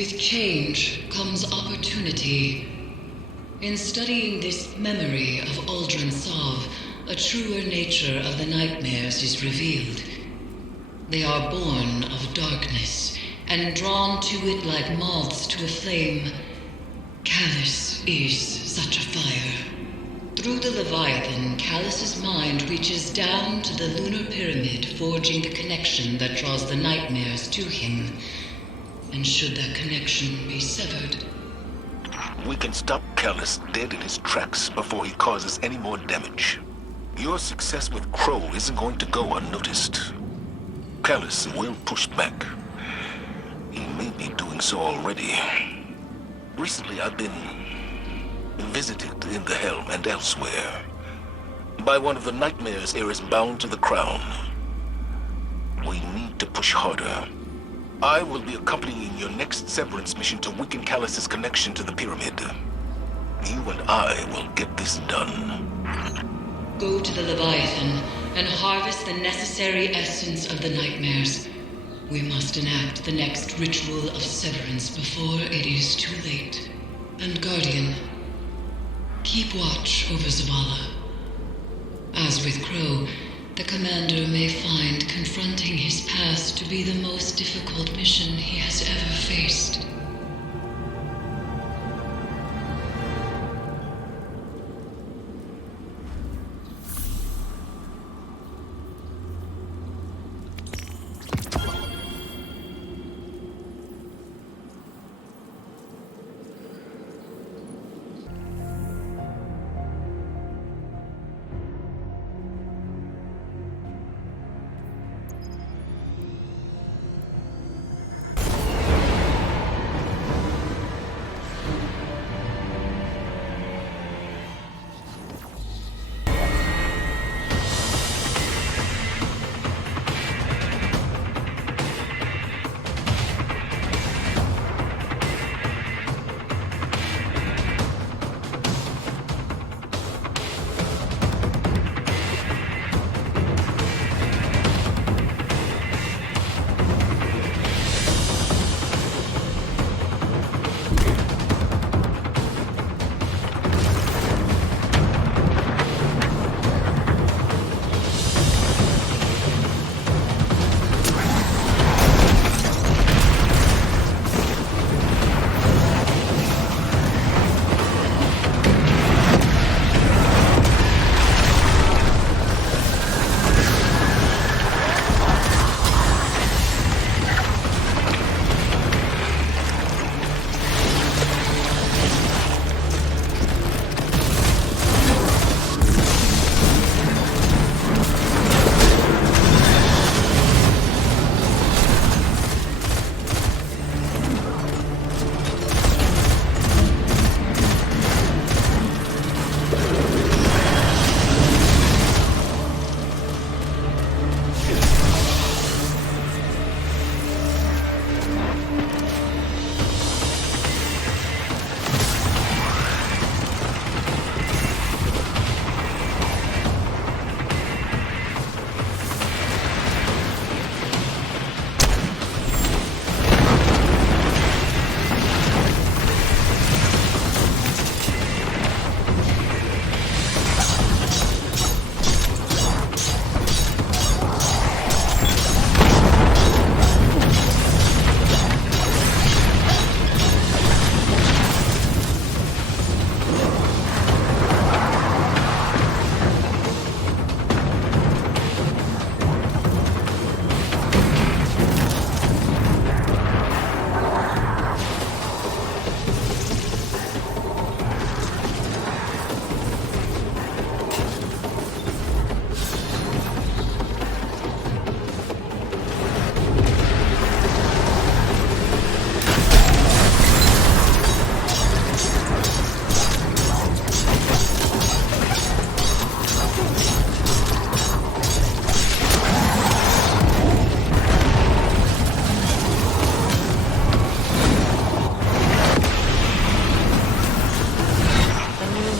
With change comes opportunity. In studying this memory of Uldren Sov, a truer nature of the nightmares is revealed. They are born of darkness, and drawn to it like moths to a flame. Callus is such a fire. Through the Leviathan, Callus's mind reaches down to the lunar pyramid, forging the connection that draws the nightmares to him. And should that connection be severed, we can stop Callus dead in his tracks before he causes any more damage. Your success with Crow isn't going to go unnoticed. Callus will push back. He may be doing so already. Recently, I've been visited in the Helm and elsewhere by one of the nightmares heirs bound to the crown. We need to push harder. I will be accompanying your next Severance mission to weaken Callus's connection to the pyramid. You and I will get this done. go to the Leviathan and harvest the necessary essence of the nightmares. We must enact the next ritual of severance before it is too late. And Guardian, keep watch over Zavala. As with Crow, the Commander may find confronting his past to be the most difficult mission he has ever faced.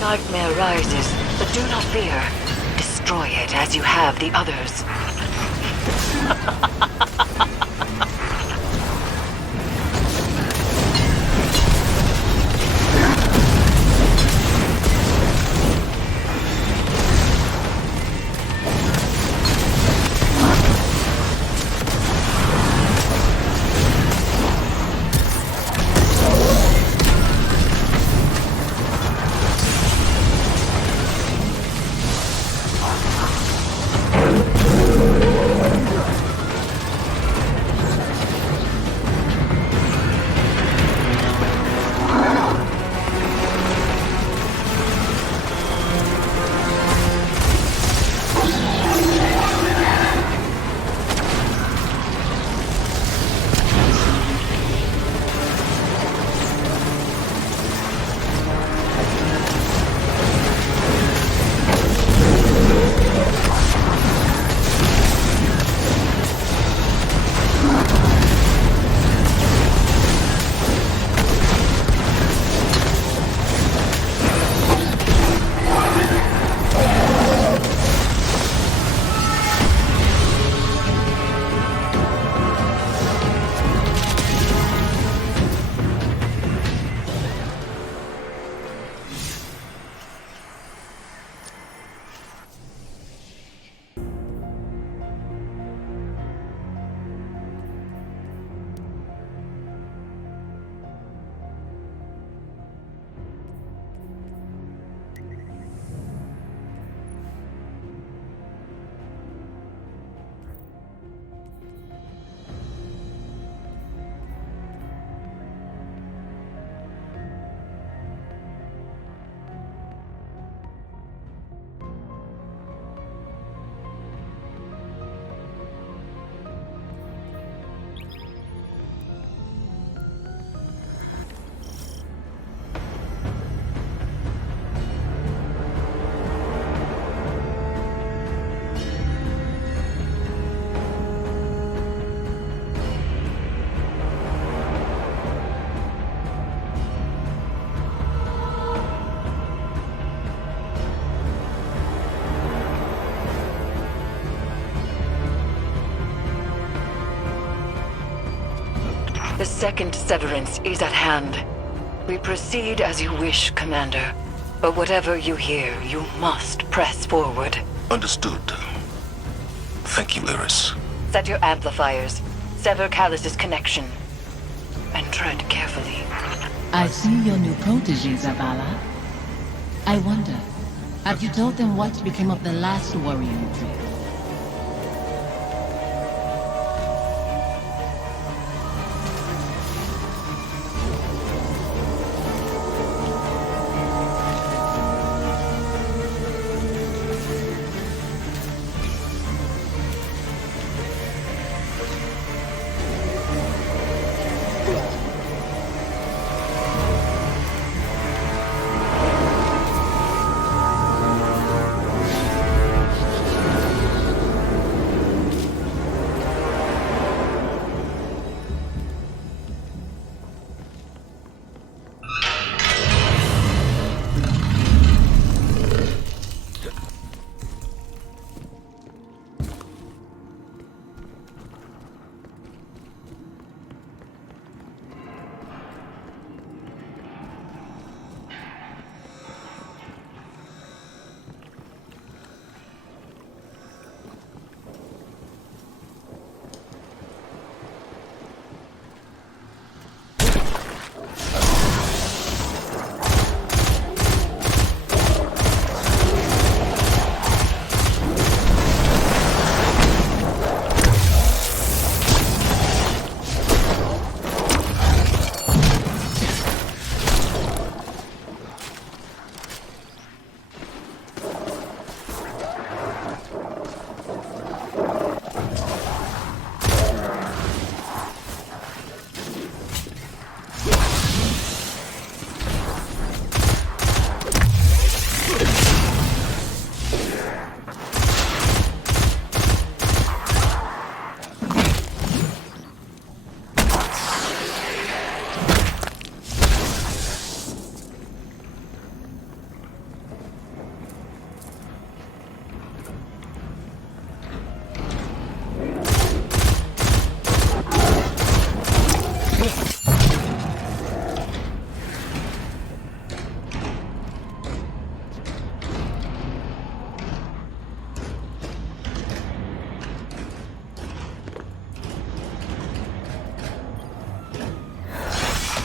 Nightmare rises, but do not fear. Destroy it as you have the others. The second severance is at hand. We proceed as you wish, Commander. But whatever you hear, you must press forward. Understood. Thank you, Iris. Set your amplifiers. Sever Callus's connection. And tread carefully. I see your new protege, Zavala. I wonder, have you told them what became of the last warrior you trained?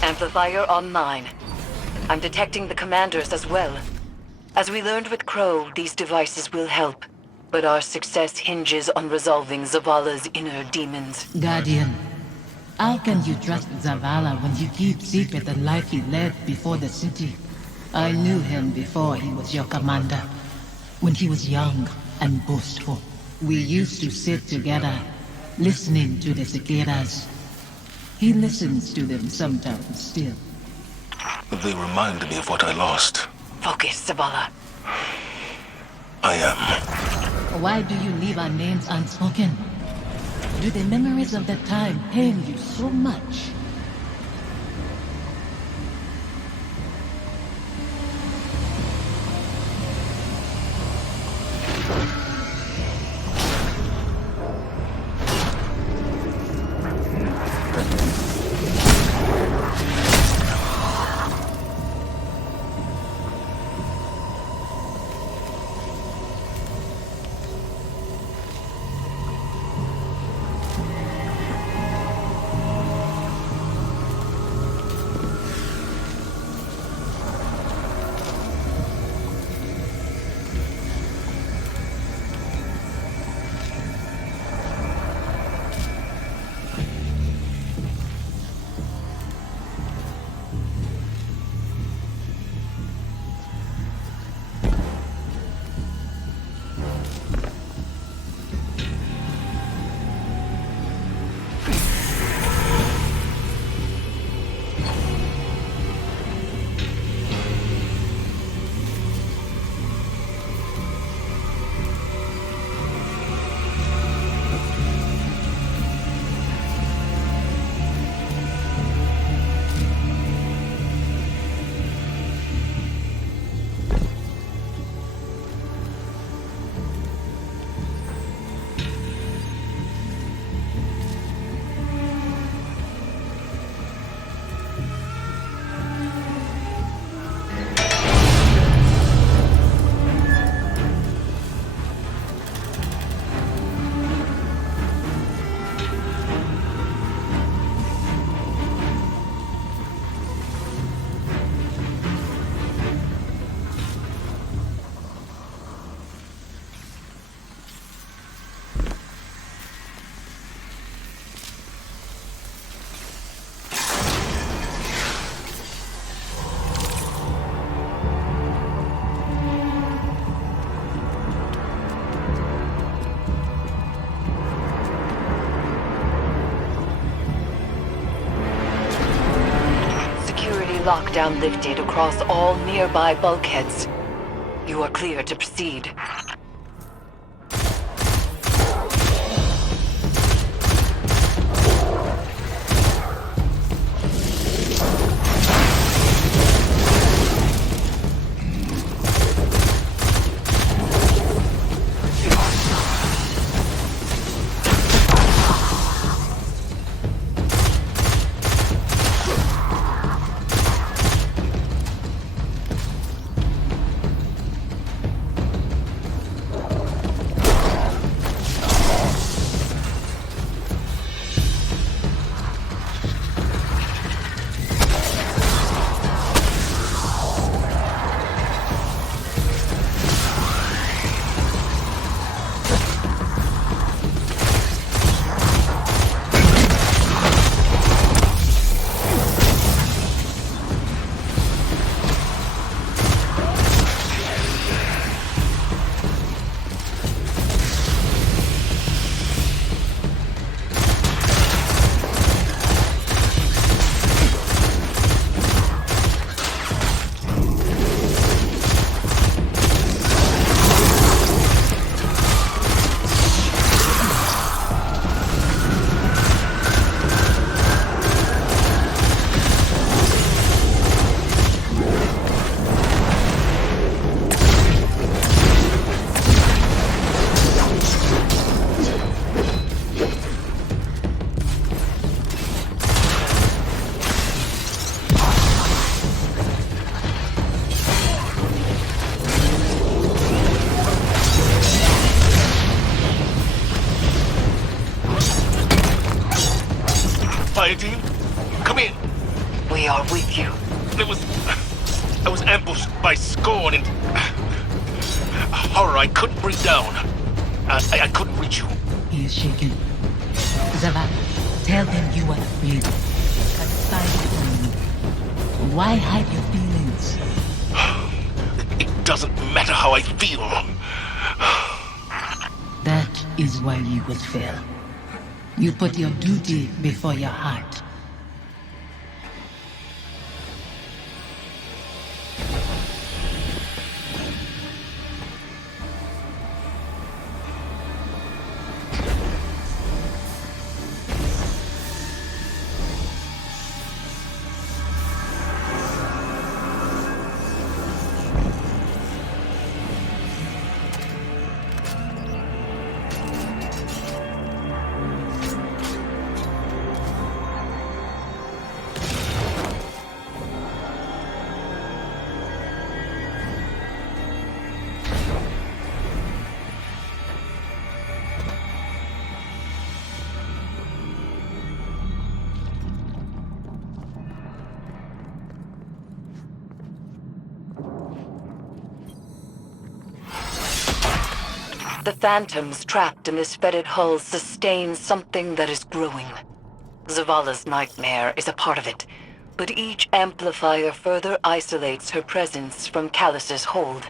Amplifier online. I'm detecting the commanders as well. As we learned with Crow, these devices will help. But our success hinges on resolving Zavala's inner demons. Guardian, how can you trust Zavala when you keep secret the life he led before the city? I knew him before he was your commander. When he was young and boastful. We used to sit together, listening to the cicadas. He listens to them sometimes still. They remind me of what I lost. Focus, Zavala. I am. Why do you leave our names unspoken? Do the memories of that time pain you so much? lockdown lifted across all nearby bulkheads. You are clear to proceed. Fire team, come in. We are with you. I was ambushed by Scorn and horror I couldn't bring down. I couldn't reach you. He is shaken. Zavala, tell them you are afraid. Confide in me. Why hide your feelings? It doesn't matter how I feel. That is why you will fail. You put your duty before your heart. The phantoms trapped in this fetid hull sustain something that is growing. Zavala's nightmare is a part of it, but each amplifier further isolates her presence from Callus's hold.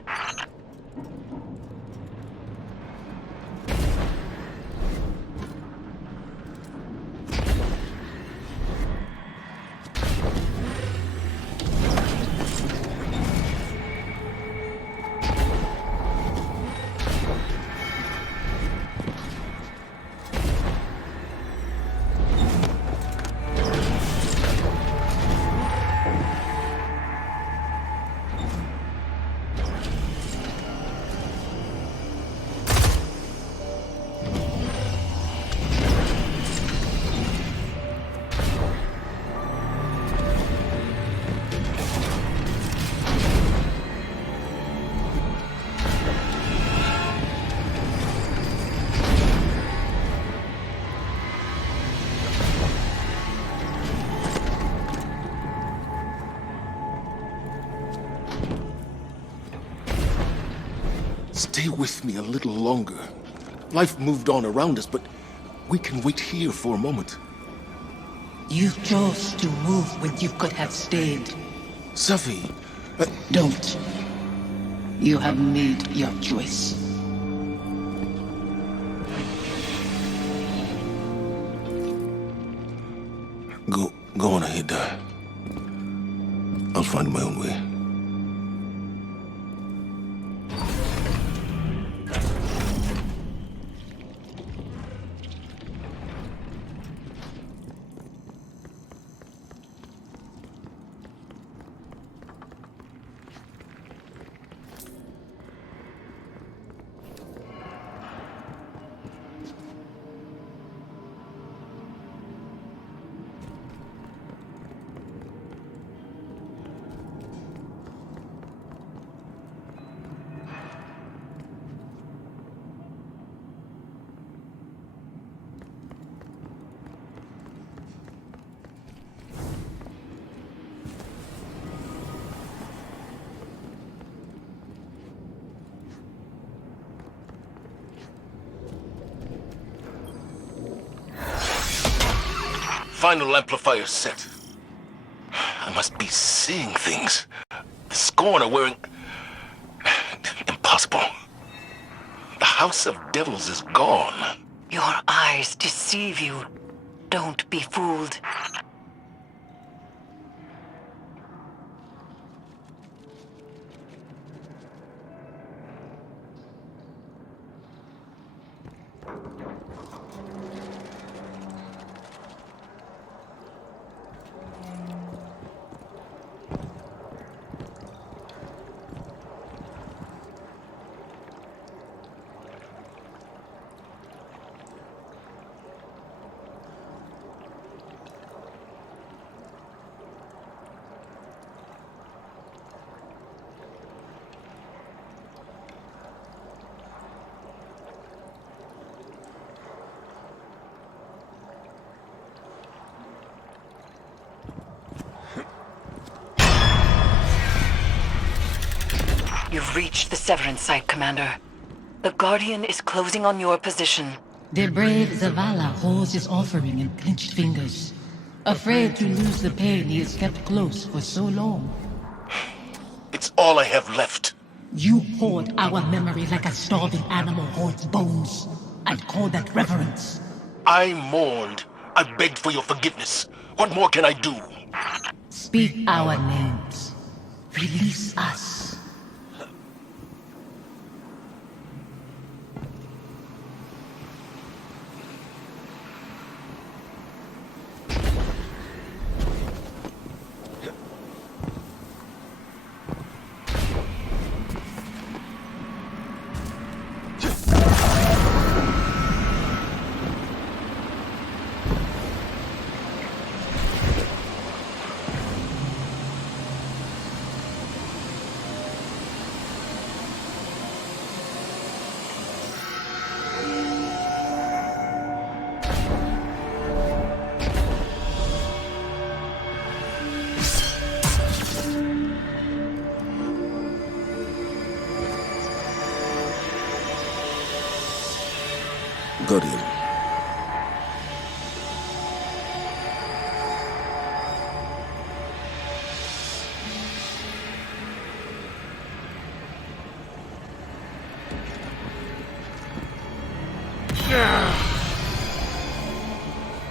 Stay with me a little longer. Life moved on around us, but we can wait here for a moment. You chose to move when you could have stayed. Safi, Don't. You have made your choice. Go on ahead. find my own way. Final amplifier set. I must be seeing things. The Scorn are wearing... Impossible. The House of Devils is gone. Your eyes deceive you. Don't be fooled. You've reached the Severance site, Commander. The Guardian is closing on your position. The brave Zavala holds his offering in clenched fingers, afraid to lose the pain he has kept close for so long. It's all I have left. You hoard our memory like a starving animal hoards bones, and call that reverence. I mourned. I begged for your forgiveness. What more can I do? Speak our names. Release us. Guardian.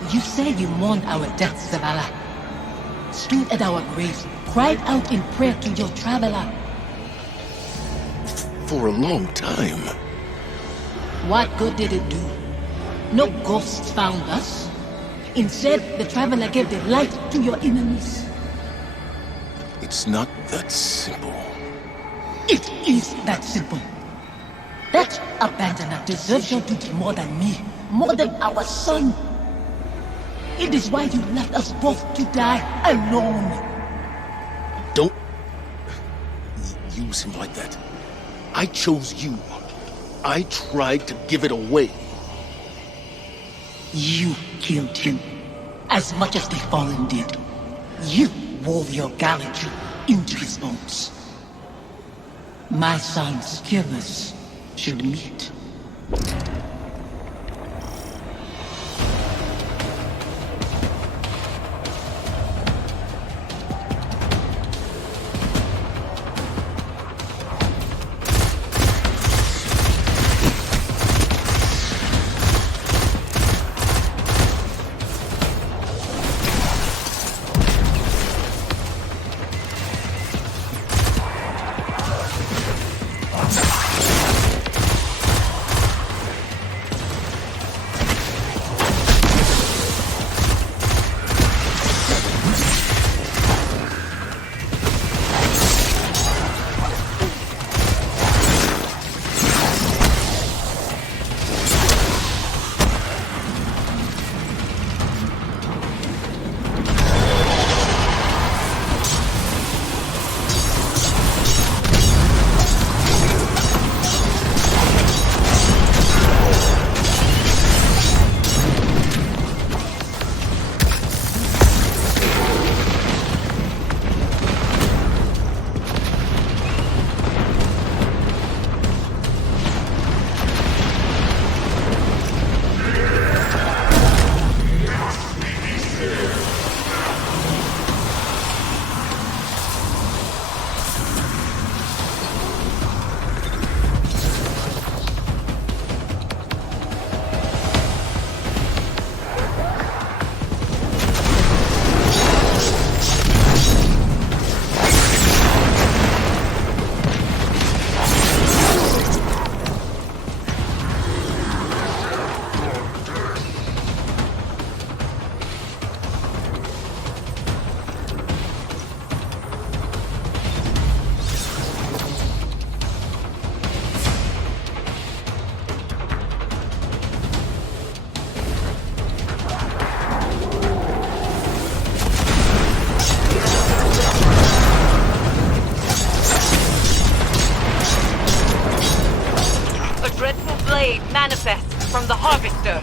You said you mourned our deaths, Zavala. Stood at our graves, cried out in prayer to your traveler. For a long time. What good did it do? No ghosts found us. Instead, the traveler gave the light to your enemies. It's not that simple. It is that simple. That abandoner deserves your duty more than me, more than our son. It is why you left us both to die alone. Don't use him like that. I chose you. I tried to give it away. You killed him, as much as the Fallen did. You wove your gallantry into his bones. My son's killers should meet. dreadful blade manifests from the Harvester.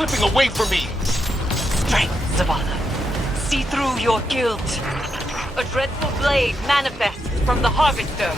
Slipping away from me! Strength, Zavala. See through your guilt. A dreadful blade manifests from the Harvester.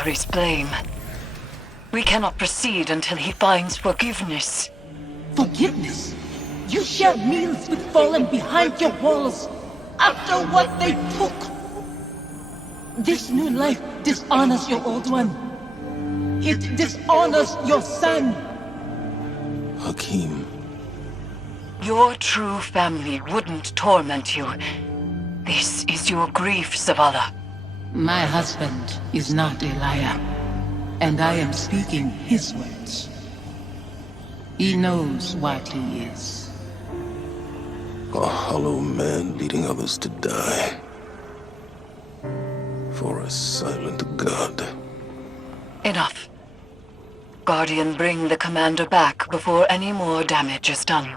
carries blame. We cannot proceed until he finds forgiveness. Forgiveness? You share meals with fallen behind your walls after what they took. This new life dishonors your old one. It dishonors your son. Hakim. Your true family wouldn't torment you. This is your grief, Zavala. My husband is not a liar, and I am speaking his words. He knows what he is. A hollow man leading others to die. For a silent god. Enough. Guardian, bring the commander back before any more damage is done.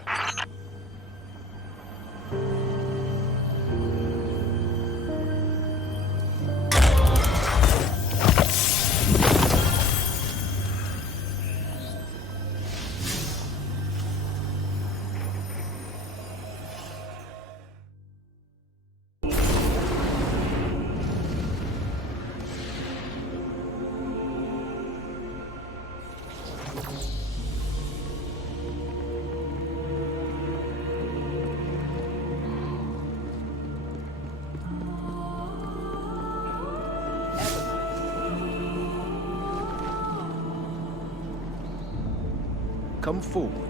Come forward.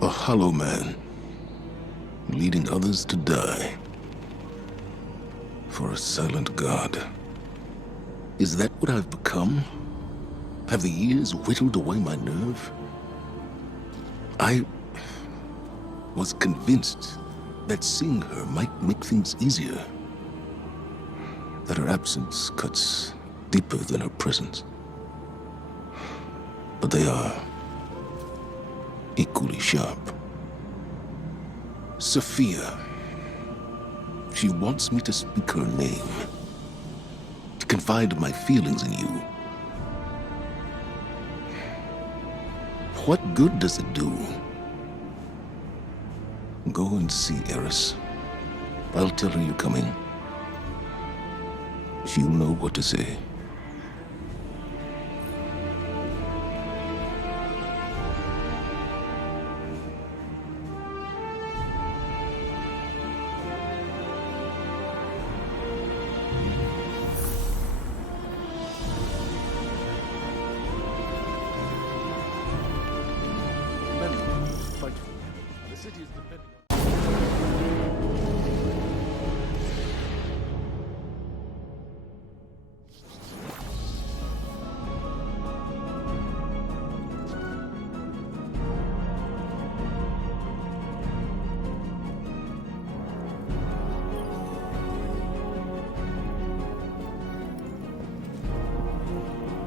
A hollow man, leading others to die. For a silent god. Is that what I've become? Have the years whittled away my nerve? I was convinced that seeing her might make things easier. That her absence cuts deeper than her presence. But they are equally sharp. Sophia. She wants me to speak her name. To confide my feelings in you. What good does it do? Go and see Eris. I'll tell her you're coming. She'll know what to say.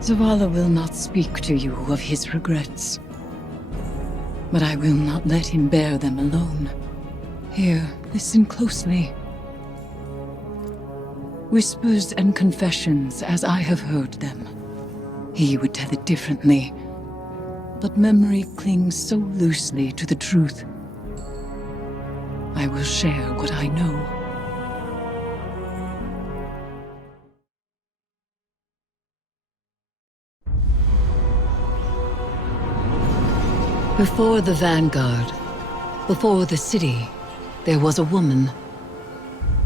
Zavala will not speak to you of his regrets. But I will not let him bear them alone. Here, listen closely. Whispers and confessions as I have heard them. He would tell it differently. But memory clings so loosely to the truth. I will share what I know. Before the Vanguard, before the city, there was a woman.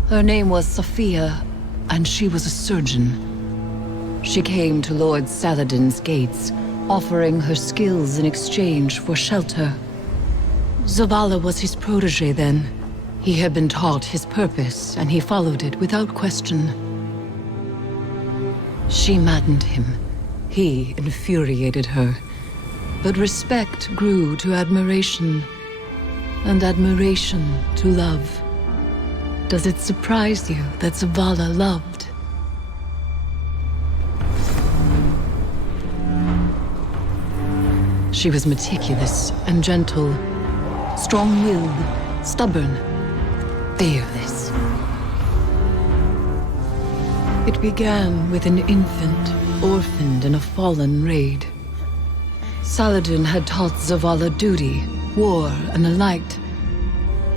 Her name was Sophia, and she was a surgeon. She came to Lord Saladin's gates, offering her skills in exchange for shelter. Zavala was his protege then. He had been taught his purpose, and he followed it without question. She maddened him. He infuriated her. But respect grew to admiration, and admiration to love. Does it surprise you that Zavala loved? She was meticulous and gentle, strong-willed, stubborn, fearless. It began with an infant, orphaned in a fallen raid. Saladin had taught Zavala duty, war, and the light.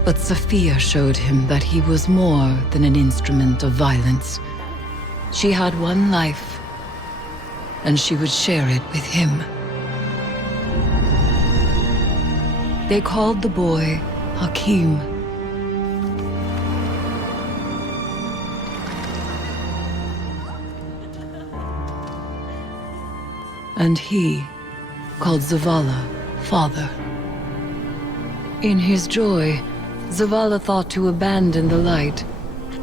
But Sophia showed him that he was more than an instrument of violence. She had one life, and she would share it with him. They called the boy Hakim. And he called Zavala father. In his joy, Zavala thought to abandon the light,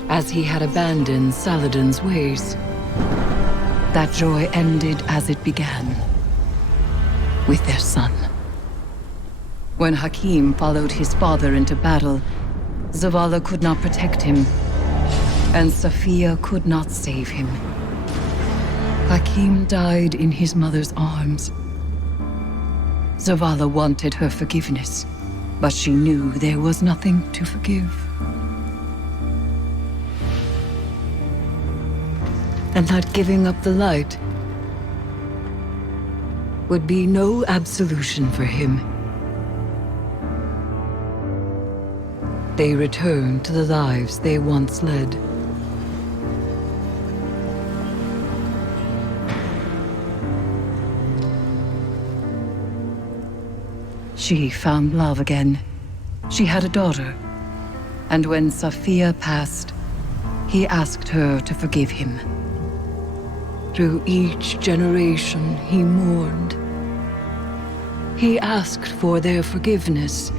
as he had abandoned Saladin's ways. That joy ended as it began, with their son. When Hakim followed his father into battle, Zavala could not protect him, and Safiya could not save him. Hakim died in his mother's arms. Zavala wanted her forgiveness, but she knew there was nothing to forgive. And that giving up the light would be no absolution for him. They returned to the lives they once led. She found love again. She had a daughter. And when Safiya passed, he asked her to forgive him. Through each generation, he mourned. He asked for their forgiveness.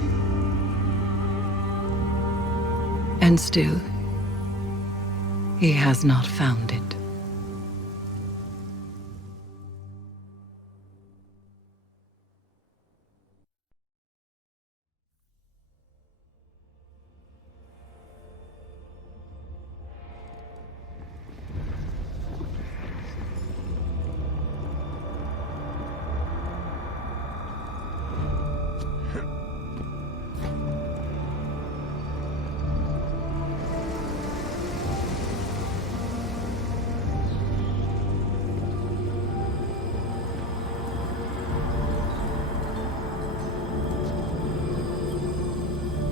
And still, he has not found it.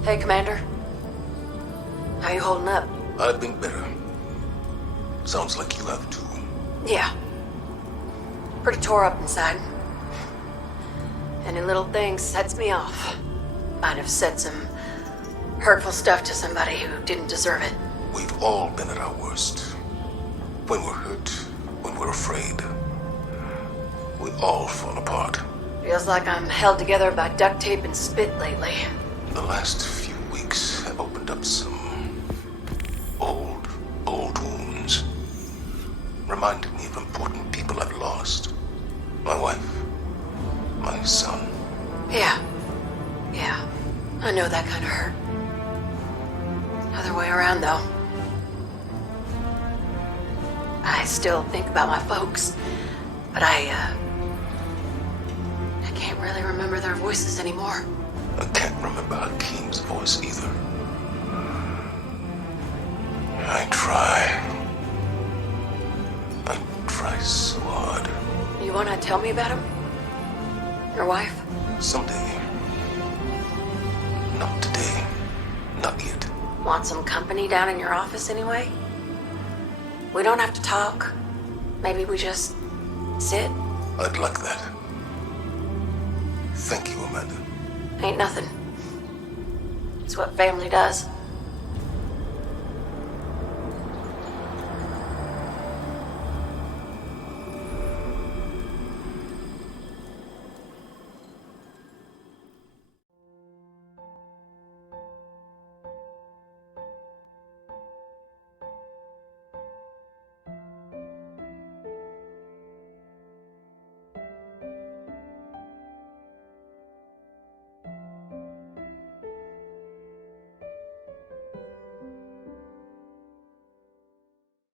Hey, Commander. How you holding up? I've been better. Sounds like you have too. Yeah. Pretty tore up inside. Any little thing sets me off. Might have said some hurtful stuff to somebody who didn't deserve it. We've all been at our worst. When we're hurt, when we're afraid, we all fall apart. Feels like I'm held together by duct tape and spit lately. The last few weeks have opened up some old wounds. Reminded me of important people I've lost. My wife, my son. Yeah. I know that kind of hurt. Other way around, though. I still think about my folks, but I can't really remember their voices anymore. I can't remember Hakim's voice either. I try so hard. You want to tell me about him? Your wife? Someday. Not today. Not yet. Want some company down in your office anyway? We don't have to talk. Maybe we just sit? I'd like that. Thank you, Amanda. Ain't nothing. It's what family does.